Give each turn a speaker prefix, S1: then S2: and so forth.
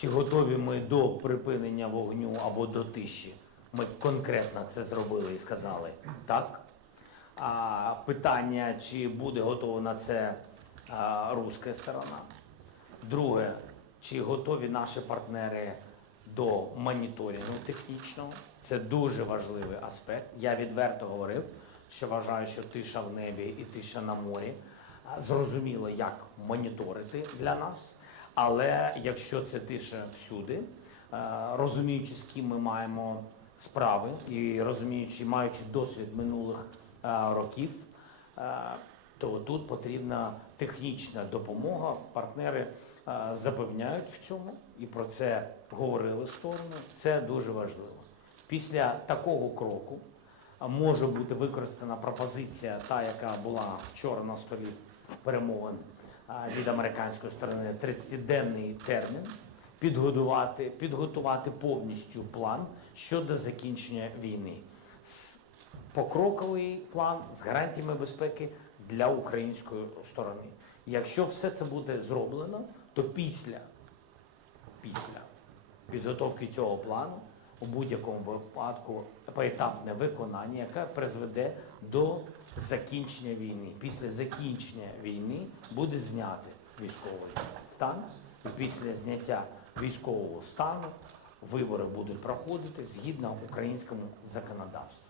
S1: Чи готові ми до припинення вогню або до тиші? Ми конкретно це зробили і сказали так. А питання, чи буде готова на це а, руська сторона? Друге, чи готові наші партнери до моніторингу технічного? Це дуже важливий аспект. Я відверто говорив, що вважаю, що тиша в небі і тиша на морі зрозуміло, як моніторити для нас. Але якщо це тиша всюди, е, розуміючи, з ким ми маємо справи, і розуміючи, маючи досвід минулих е, років, е, то тут потрібна технічна допомога. Партнери запевняють в цьому і про це говорили сторони. Це дуже важливо. Після такого кроку може бути використана пропозиція, та яка була вчора на столі перемовин від американської сторони, 30-денний термін. Підготувати, підготувати повністю план щодо закінчення війни. Покроковий план з гарантіями безпеки для української сторони. Якщо все це буде зроблено, то після, після підготовки цього плану у будь-якому випадку поетапне виконання, яке призведе до закінчення війни. Після закінчення війни буде зняти військовий стан, і після зняття військового стану вибори будуть проходити згідно українському законодавству.